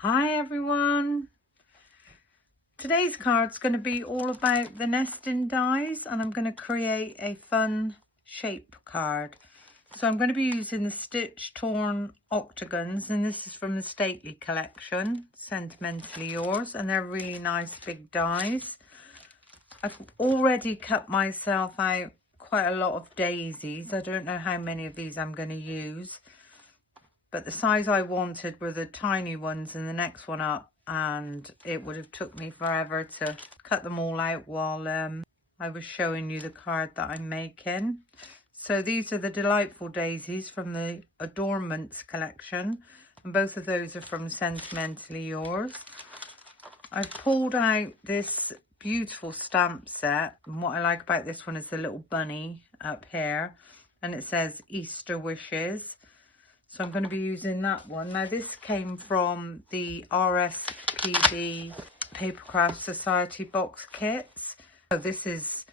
Hi everyone! Today's card's going to be all about the nesting dies, and I'm going to create a fun shape card. So I'm going to be using the Stitch Torn Octagons, and this is from the Stately collection, Sentimentally Yours, and they're really nice big dies. I've already cut myself out quite a lot of daisies. I don't know how many of these I'm going to use, but the size I wanted were the tiny ones and the next one up, and it would have took me forever to cut them all out while I was showing you the card that I'm making. So these are the Delightful Daisies from the Adornments collection, and both of those are from Sentimentally Yours. I've pulled out this beautiful stamp set, and what I like about this one is the little bunny up here, and it says Easter Wishes. So I'm going to be using that one. Now this came from the RSPB Papercraft Society box kits. So this is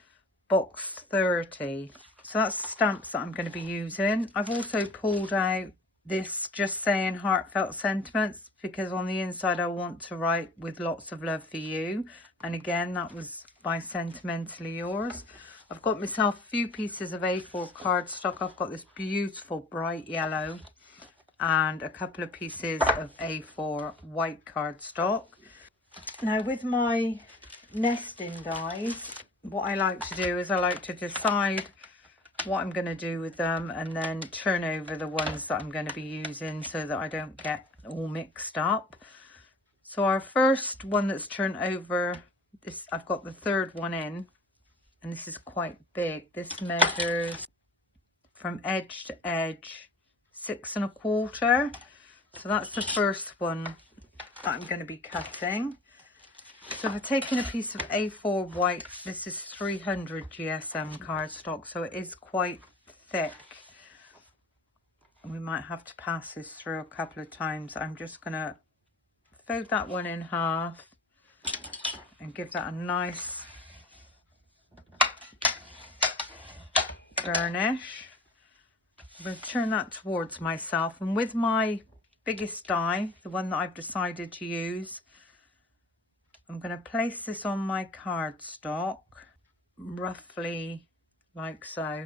box 30. So that's the stamps that I'm going to be using. I've also pulled out this Just Saying Heartfelt Sentiments, because on the inside I want to write with lots of love for you. And again, that was by Sentimentally Yours. I've got myself a few pieces of A4 cardstock. I've got this beautiful bright yellow and a couple of pieces of A4 white cardstock. Now with my nesting dies, what I like to do is I like to decide what I'm going to do with them and then turn over the ones that I'm going to be using so that I don't get all mixed up. So our first one that's turned over, this I've got the third one in, and this is quite big. This measures from edge to edge 6 1/4. So that's the first one that I'm going to be cutting. So I've taken a piece of A4 white. This is 300 GSM cardstock, so it is quite thick. We might have to pass this through a couple of times. I'm just going to fold that one in half and give that a nice burnish. I'm going to turn that towards myself, and with my biggest die, the one that I've decided to use, I'm going to place this on my cardstock roughly like so.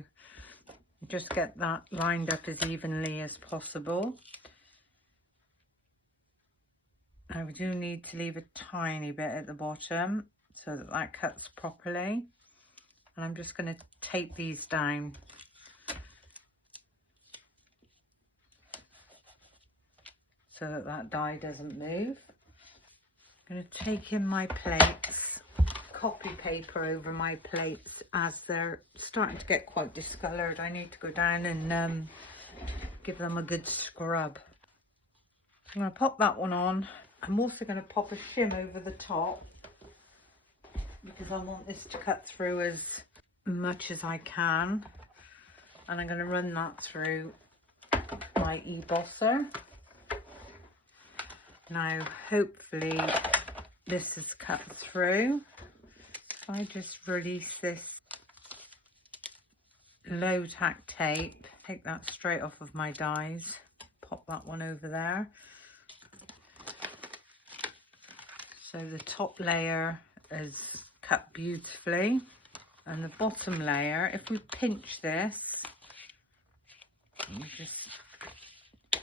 Just get that lined up as evenly as possible. Now we do need to leave a tiny bit at the bottom so that that cuts properly, and I'm just going to tape these down. So that that die doesn't move. I'm going to take in my plates, copy paper over my plates as they're starting to get quite discoloured. I need to go down and give them a good scrub. I'm going to pop that one on. I'm also going to pop a shim over the top because I want this to cut through as much as I can. And I'm going to run that through my e-bosser. Now hopefully this is cut through. If I just release this low tack tape, take that straight off of my dies, pop that one over there. So the top layer is cut beautifully, and the bottom layer, if we pinch this,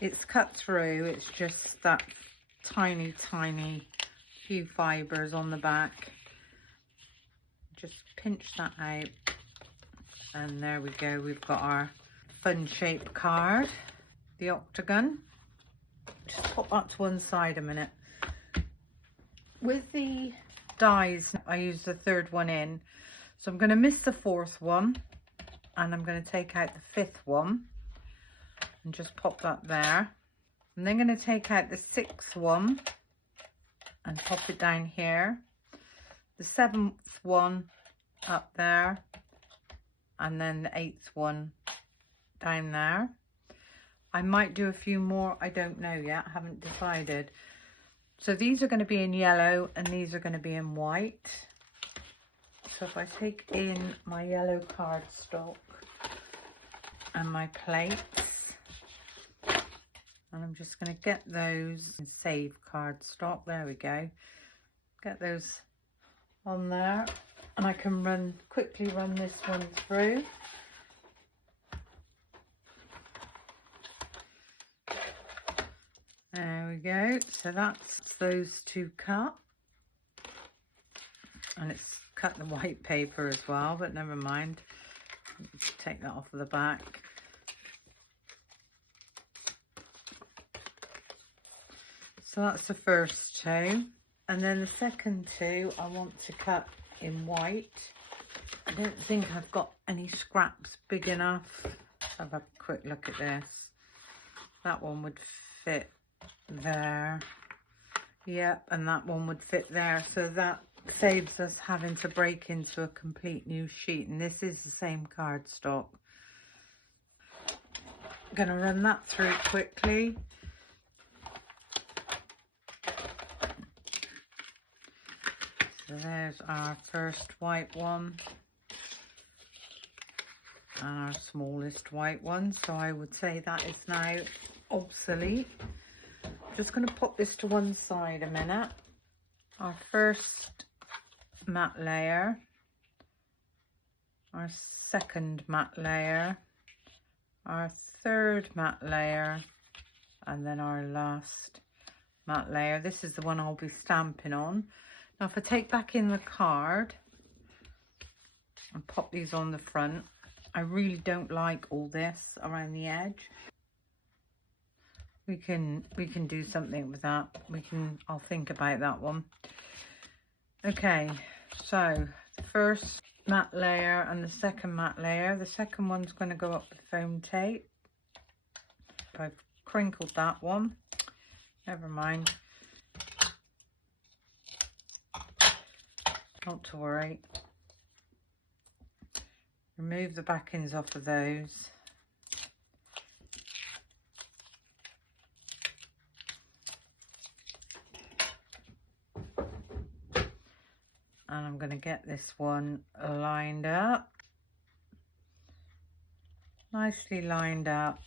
it's cut through. It's just that tiny few fibers on the back. Just pinch that out, and there we go. We've got our fun shape card, the Octagon. Just pop that to one side a minute. With the dies, I use the third one in, so I'm going to miss the fourth one, and I'm going to take out the fifth one and just pop that there. I'm then going to take out the sixth one and pop it down here, the seventh one up there, and then the eighth one down there. I might do a few more, I don't know yet, haven't decided. So these are going to be in yellow and these are going to be in white. So if I take in my yellow cardstock and my plates, And I'm just going to get those and save cardstock. There we go. Get those on there, and I can quickly run this one through. There we go. So that's those two cut, and it's cut the white paper as well, but never mind. Take that off of the back. So that's the first two, and then the second two I want to cut in white. I don't think I've got any scraps big enough. Let's have a quick look at this. That one would fit there. Yep, and that one would fit there. So that saves us having to break into a complete new sheet, and this is the same cardstock. I'm going to run that through quickly. So there's our first white one and our smallest white one. So I would say that is now obsolete. Just going to pop this to one side a minute. Our first matte layer, our second matte layer, our third matte layer, and then our last matte layer. This is the one I'll be stamping on. Now if I take back in the card and pop these on the front, I really don't like all this around the edge. We can do something with that. I'll think about that one. Okay, so the first matte layer and the second matte layer. The second one's going to go up with foam tape. I've crinkled that one. Never mind. Not to worry. Remove the backings off of those. And I'm going to get this one lined up. Nicely lined up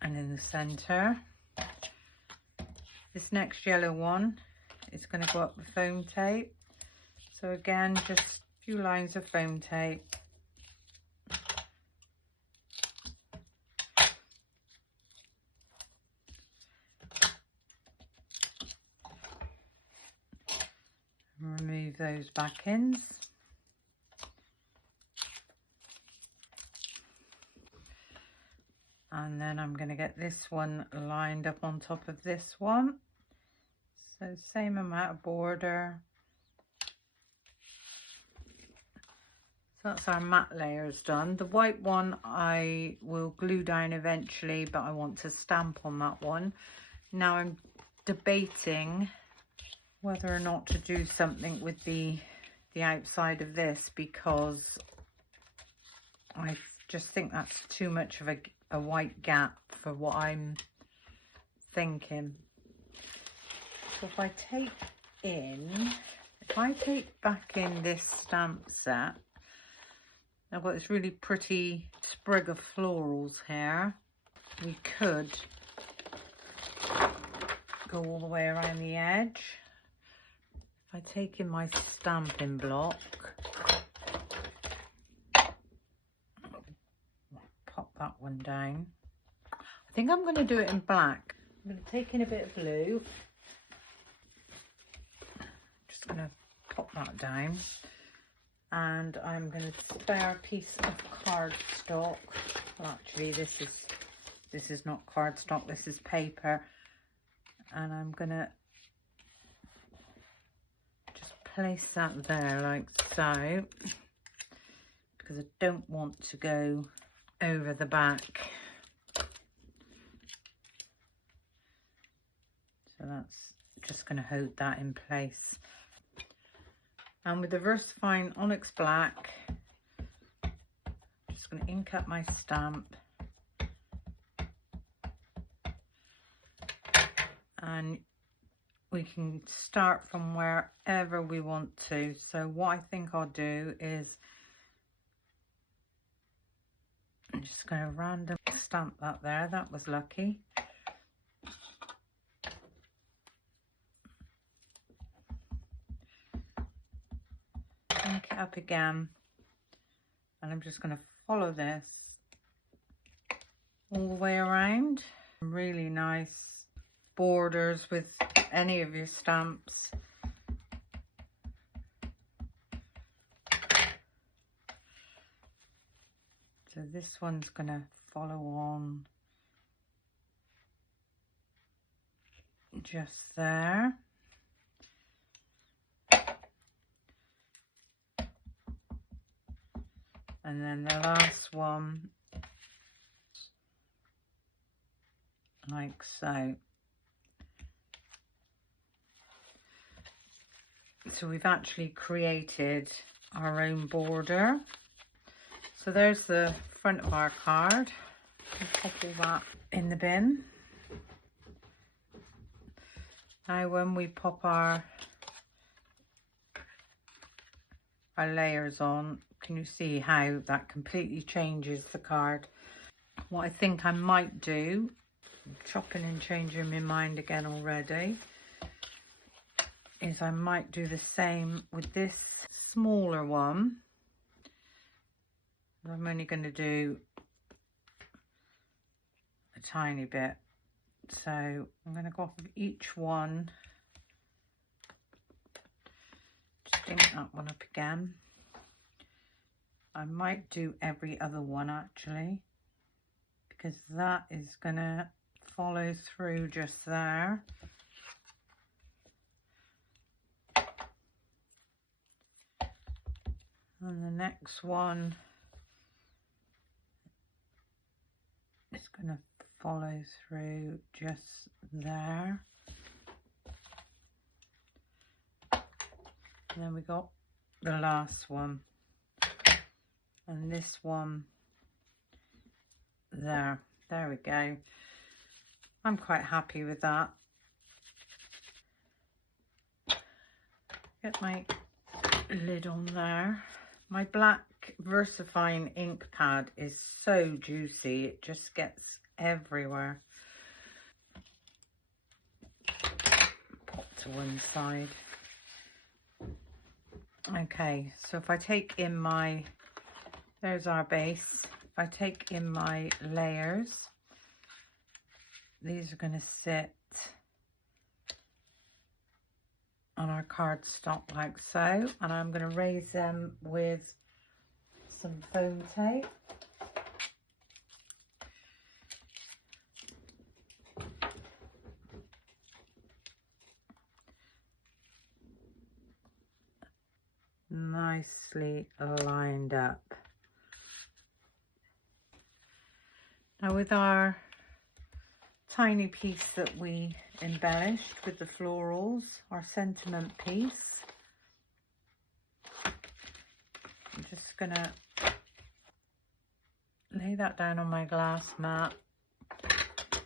and in the center. This next yellow one is going to go up with foam tape. So again, just a few lines of foam tape. Remove those backings. And then I'm going to get this one lined up on top of this one. So same amount of border. So that's our matte layers done. The white one I will glue down eventually, but I want to stamp on that one. Now I'm debating whether or not to do something with the outside of this, because I just think that's too much of a white gap for what I'm thinking. So if I take back in this stamp set, I've got this really pretty sprig of florals here. We could go all the way around the edge. If I take in my stamping block, pop that one down. I think I'm going to do it in black. I'm going to take in a bit of blue. Just going to pop that down. And I'm going to spare a piece of cardstock. Well, actually, this is not cardstock. This is paper, and I'm going to just place that there like so, because I don't want to go over the back. So that's just going to hold that in place. And with the VersaFine Onyx Black, I'm just going to ink up my stamp. And we can start from wherever we want to. So what I think I'll do is I'm just going to random stamp that there. That was lucky. right up again, and I'm just going to follow this all the way around. Really nice borders with any of your stamps. So this one's going to follow on just there. And then the last one, like so. So we've actually created our own border. So there's the front of our card. Let's pop all that in the bin. Now when we pop our layers on, can you see how that completely changes the card? What I think I might do, I'm chopping and changing my mind again already, is I might do the same with this smaller one. I'm only going to do a tiny bit. So I'm going to go off of each one. Just ink that one up again. I might do every other one actually, because that is going to follow through just there. And the next one is going to follow through just there. And then we got the last one. And this one there. There we go. I'm quite happy with that. Get my lid on there. My black VersaFine ink pad is so juicy, it just gets everywhere. Pop to one side. Okay, so if I take in my, there's our base. If I take in my layers, these are going to sit on our cardstock like so, and I'm going to raise them with some foam tape. Nicely lined up. Now with our tiny piece that we embellished with the florals, our sentiment piece, I'm just gonna lay that down on my glass mat. It's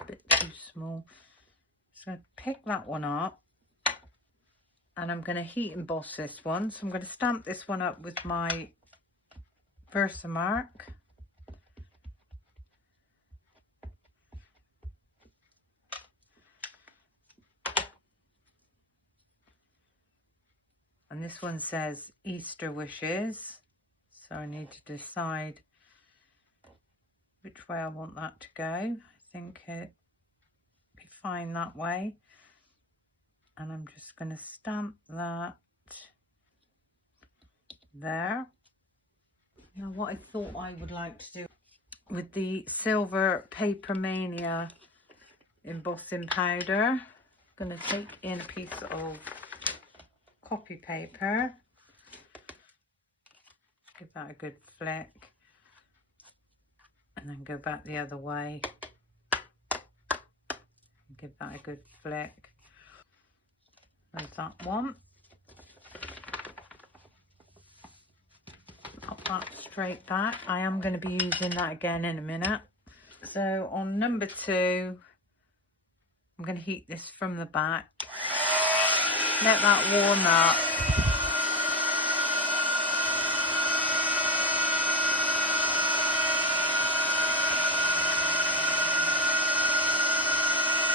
a bit too small. So I'm gonna pick that one up, and I'm gonna heat emboss this one. So I'm gonna stamp this one up with my Versamark. And this one says Easter wishes. So I need to decide which way I want that to go. I think it'd be fine that way. And I'm just going to stamp that there. Now what I thought I would like to do with the Silver Paper Mania embossing powder, I'm going to take in a piece of copy paper, give that a good flick, and then go back the other way and give that a good flick. There's that one. Pop that straight back. I am going to be using that again in a minute. So on number 2, I'm going to heat this from the back. Let that warm up.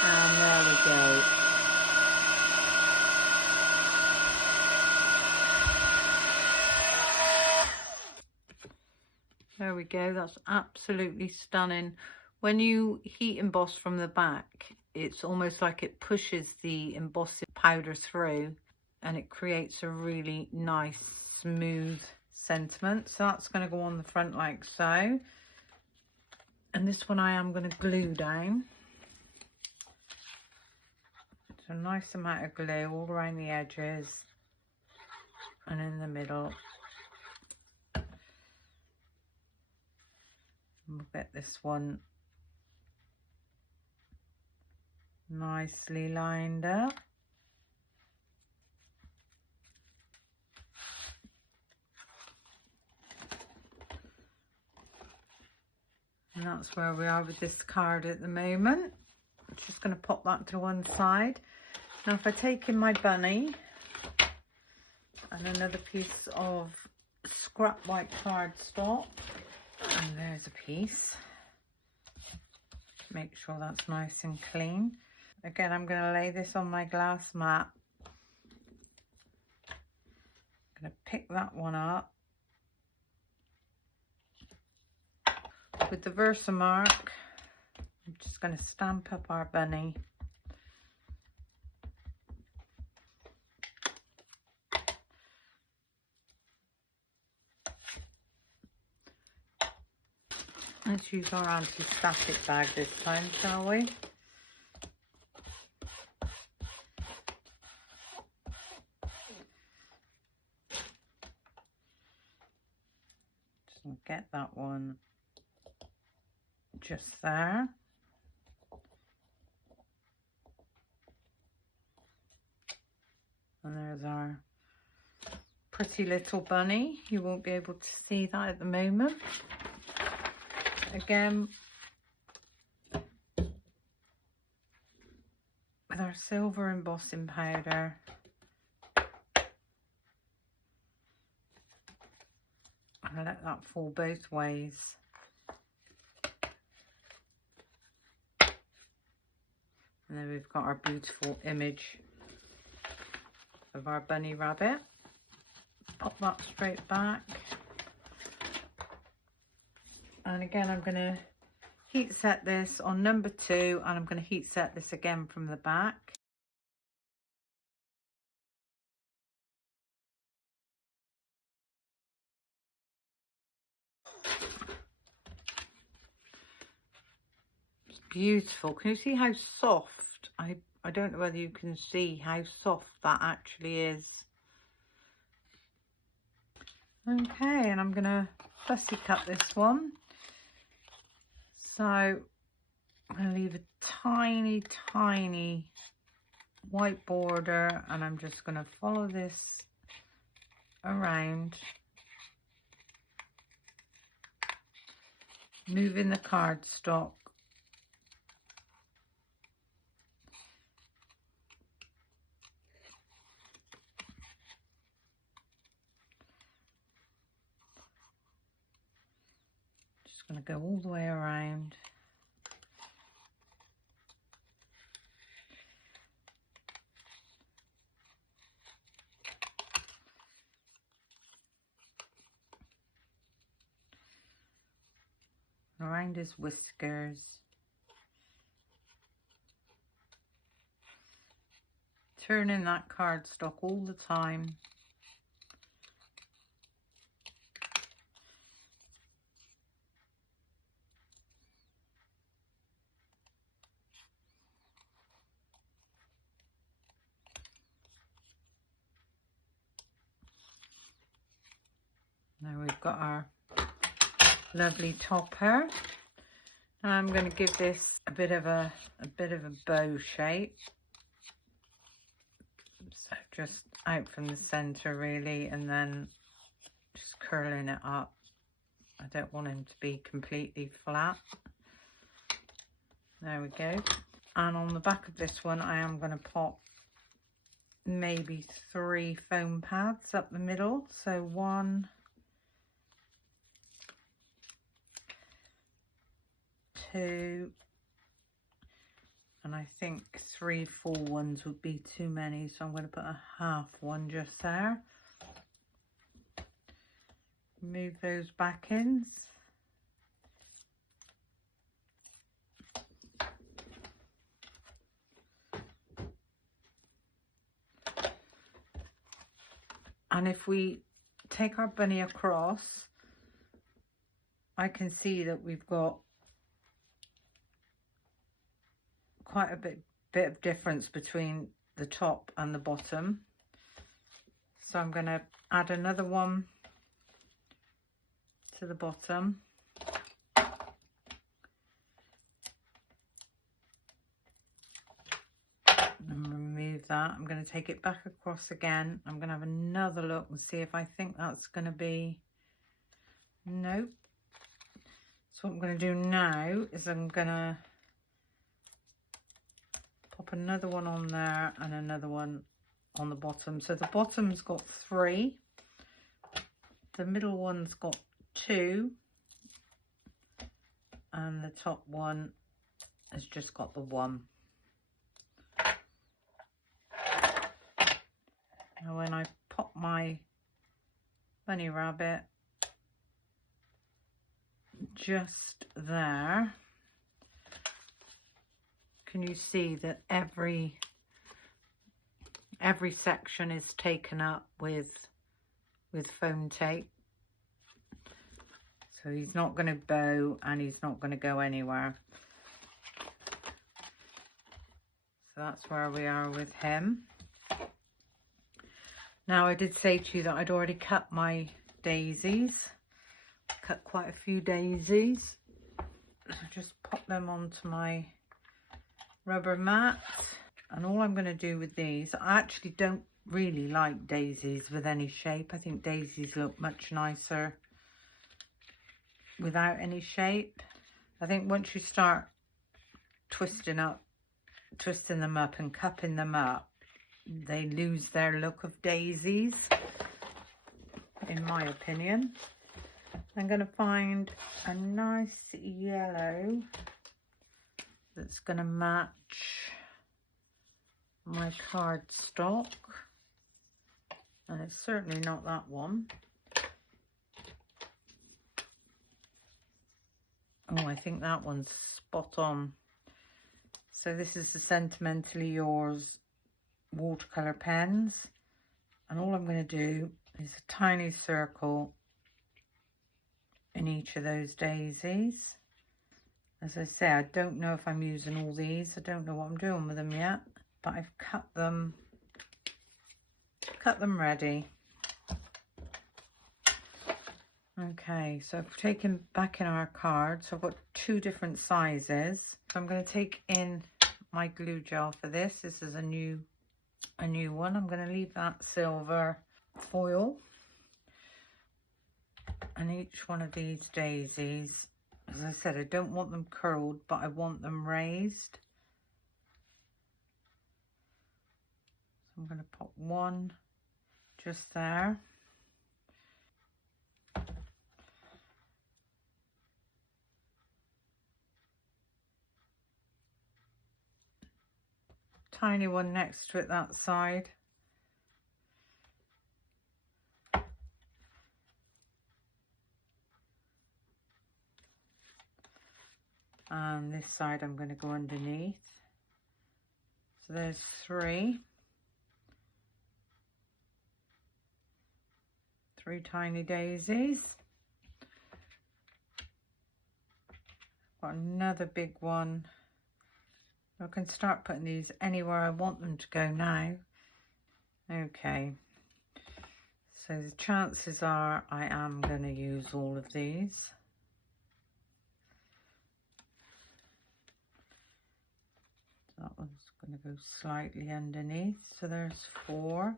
And there we go. we go. That's absolutely stunning. When you heat emboss from the back, it's almost like it pushes the embossing powder through and it creates a really nice smooth sentiment. So that's going to go on the front like so. And this one I am going to glue down. So a nice amount of glue all around the edges and in the middle. We'll get this one nicely lined up. And that's where we are with this card at the moment. I'm just going to pop that to one side. Now if I take in my bunny and another piece of scrap white cardstock, and there's a piece. Make sure that's nice and clean. Again, I'm going to lay this on my glass mat. I'm going to pick that one up with the Versamark. I'm just going to stamp up our bunny. Let's use our anti-static bag this time, shall we? Just get that one just there. And there's our pretty little bunny. You won't be able to see that at the moment. Again, with our silver embossing powder, I'll let that fall both ways. And then we've got our beautiful image of our bunny rabbit. Pop that straight back. And again, I'm going to heat set this on number 2, and I'm going to heat set this again from the back. It's beautiful. Can you see how soft? I don't know whether you can see how soft that actually is. Okay, and I'm going to fussy cut this one. So I'm going to leave a tiny, tiny white border, and I'm just going to follow this around, moving the cardstock. Just going to go all the way around. Around his whiskers. Turning that cardstock all the time. Now we've got our lovely topper. I'm going to give this a bit of a bow shape. So just out from the center really, and then just curling it up. I don't want him to be completely flat. There we go. And on the back of this one, I am going to pop maybe 3 foam pads up the middle. So 1, 2, and I think 3 full ones would be too many, so I'm going to put a half one just there. Move those back ends And if we take our bunny across, I can see that we've got quite a bit of difference between the top and the bottom. So I'm going to add another one to the bottom. And remove that. I'm going to take it back across again. I'm going to have another look and see if I think that's going to be... Nope. So what I'm going to do now is I'm going to pop another one on there and another one on the bottom. So the bottom's got 3, the middle one's got 2, and the top one has just got the 1. Now when I pop my bunny rabbit just there, can you see that every section is taken up with foam tape? So he's not going to bow and he's not going to go anywhere. So that's where we are with him. Now I did say to you that I'd already cut my daisies. Cut quite a few daisies. So just pop them onto my rubber mat. And all I'm going to do with these, I actually don't really like daisies with any shape. I think daisies look much nicer without any shape. I think once you start twisting them up and cupping them up, they lose their look of daisies, in my opinion. I'm going to find a nice yellow that's going to match my cardstock, and it's certainly not that one. Oh, I think that one's spot on. So this is the Sentimentally Yours watercolor pens, and all I'm going to do is a tiny circle in each of those daisies. As I say, I don't know if I'm using all these. I don't know what I'm doing with them yet, but I've cut them ready. Okay, so I've taken back in our card. So I've got 2 different sizes. So I'm going to take in my glue gel for this. This is a new one. I'm going to leave that silver foil. And each one of these daisies, as I said, I don't want them curled, but I want them raised. So I'm going to pop one just there. Tiny one next to it that side. And this side I'm going to go underneath. So there's 3 tiny daisies. Got another big one. I can start putting these anywhere I want them to go now. Okay, so the chances are I am going to use all of these. That one's going to go slightly underneath, so there's 4.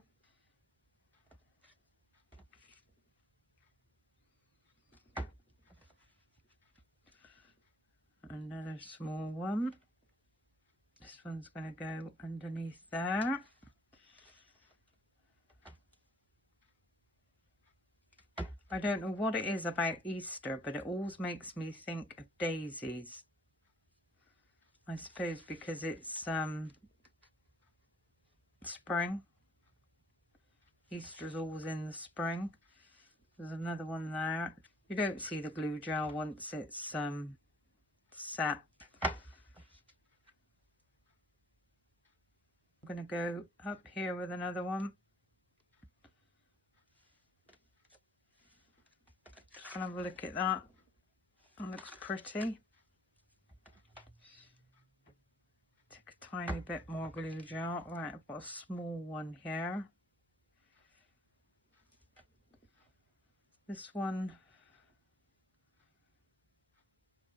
Another small one. This one's going to go underneath there. I don't know what it is about Easter, but it always makes me think of daisies. I suppose because it's spring. Easter's always in the spring. There's another one there. You don't see the glue gel once it's set. I'm going to go up here with another one. can have a look at that. That looks pretty. Take a tiny bit more glue gel. Right, I've got a small one here. This one,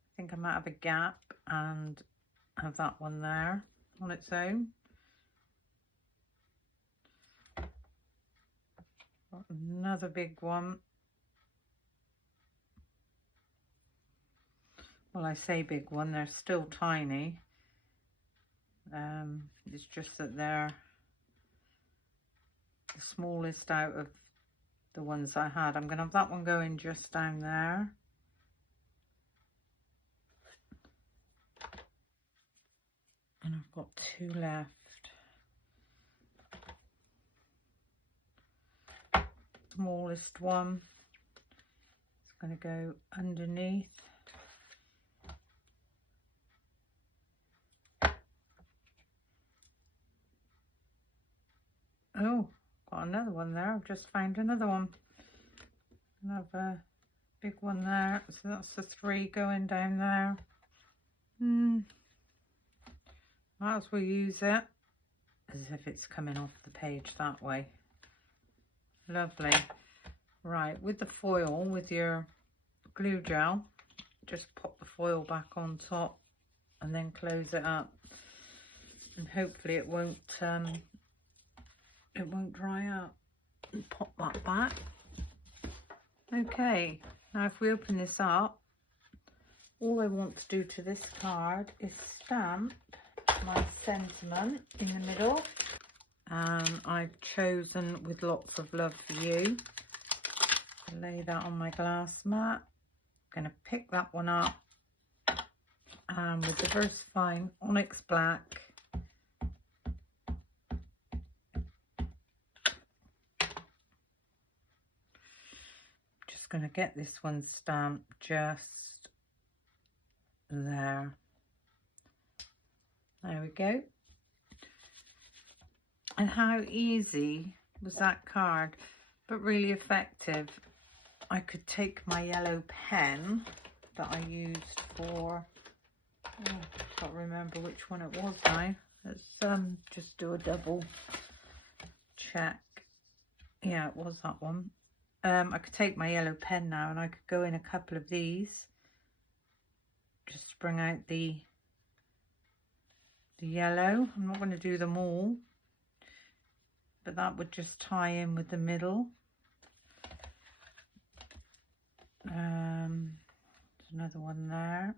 I think I might have a gap and have that one there on its own. Got another big one. Well, I say big one, they're still tiny. It's just that they're the smallest out of the ones I had. I'm going to have that one going just down there. And I've got 2 left. Smallest one is going to go underneath. Oh, got another one there. I've just found another one. Another big one there. So that's the 3 going down there. Might as well use it as if it's coming off the page that way. Lovely. Right, with the foil, with your glue gel, just pop the foil back on top and then close it up. And hopefully it won't dry out. And pop that back. Okay, now if we open this up, all I want to do to this card is stamp my sentiment in the middle, and I've chosen "with lots of love for you." Lay that on my glass mat. I'm going to pick that one up, and with the VersaFine Onyx Black, just going to get this one stamped just there. There we go. And how easy was that card, but really effective. I could take my yellow pen that I used for, I can't remember which one it was now. Let's just do a double check. Yeah, it was that one. I could take my yellow pen now and I could go in a couple of these just to bring out the yellow. I'm not going to do them all, but that would just tie in with the middle. There's another one there.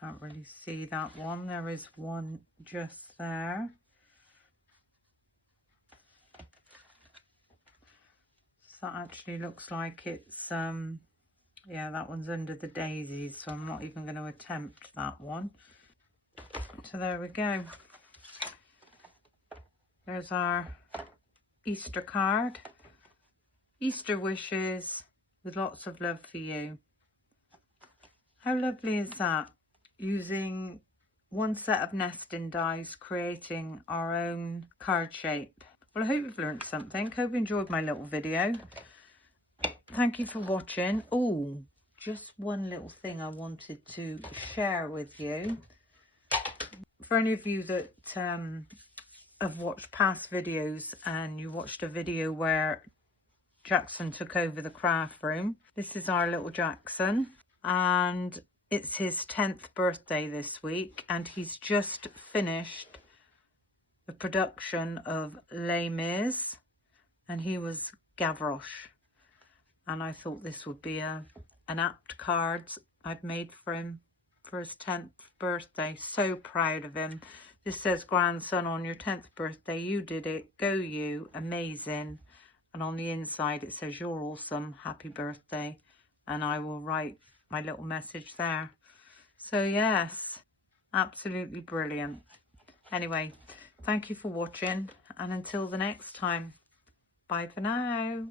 Can't really see that one. There is one just there. So that actually looks like it's yeah, that one's under the daisies, so I'm not even going to attempt that one. So there we go. There's our Easter card. Easter wishes with lots of love for you. How lovely is that? Using one set of nesting dies, creating our own card shape. Well, I hope you've learned something. Hope you enjoyed my little video. Thank you for watching. Oh, just one little thing I wanted to share with you. For any of you that have watched past videos and you watched a video where Jackson took over the craft room, this is our little Jackson, and it's his 10th birthday this week, and he's just finished the production of Les Mis, and he was Gavroche. And I thought this would be an apt card I've made for him for his 10th birthday. So proud of him. This says, "Grandson, on your 10th birthday, you did it. Go you. Amazing." And on the inside it says, "You're awesome. Happy birthday." And I will write my little message there. So yes, absolutely brilliant. Anyway, thank you for watching, and until the next time, bye for now.